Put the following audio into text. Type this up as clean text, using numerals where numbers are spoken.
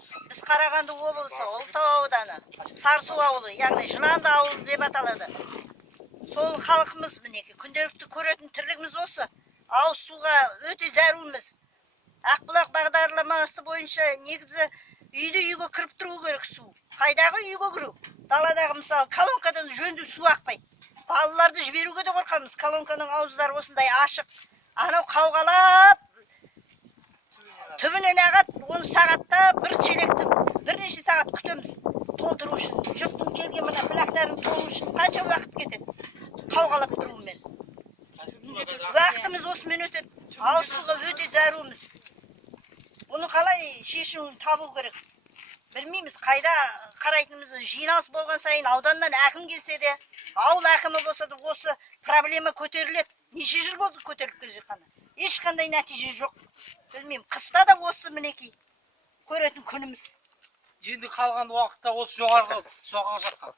Біз Қарағанды облысы Ұлытау ауданы Сарысу ауылы, яғни Жыланды ауылы деп аталады. Сол халқымыз мінеки күнделікті көретін тірлігіміз осы. Ауыз суға өте зәруміз. Ақбұлақ бағдарламасы бойынша негізі үйге кіріп тұру керек су. Қайдағы үйге кіру? Даладағы мысалы колонкадан жөнді су ақпайды. Балаларды жіберуге де қорқамыз. Колонканың ауыздары осындай ашық. Анау қауғалап түбінен ағат 10 сағатта бір шелекті бірнеше сағат күтеміз толтыру үшін. Жұрттың келген мына пляктарын толу үшін қанша уақыт кетеді? Қауғалап тұрумен. Уақытымыз осымен өтеді. Ауыз суға өте зәруміз. Бұны қалай шешімін табу керек? Білмейміз, қайда қарайтынымызды. Жиналыс болған сайын ауданнан әкім келсе де, ауыл әкімі болса да осы проблема көтеріледі. Неше жыл болды көтеріліп келе жатқаны. Ешқандай нәтиже жоқ. Білмеймін, қыста да осы мінекей көретін күніміз. Енді қалған уақытта осы жоғарғы жатқан.